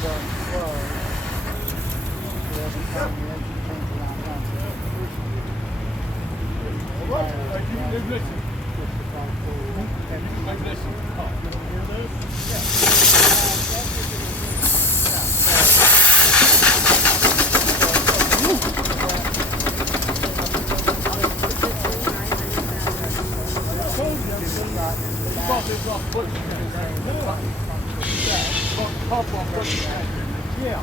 going slow. So every time the engine turns around once, They've listened. push the car forward. They've listened. You don't hear this? Yeah.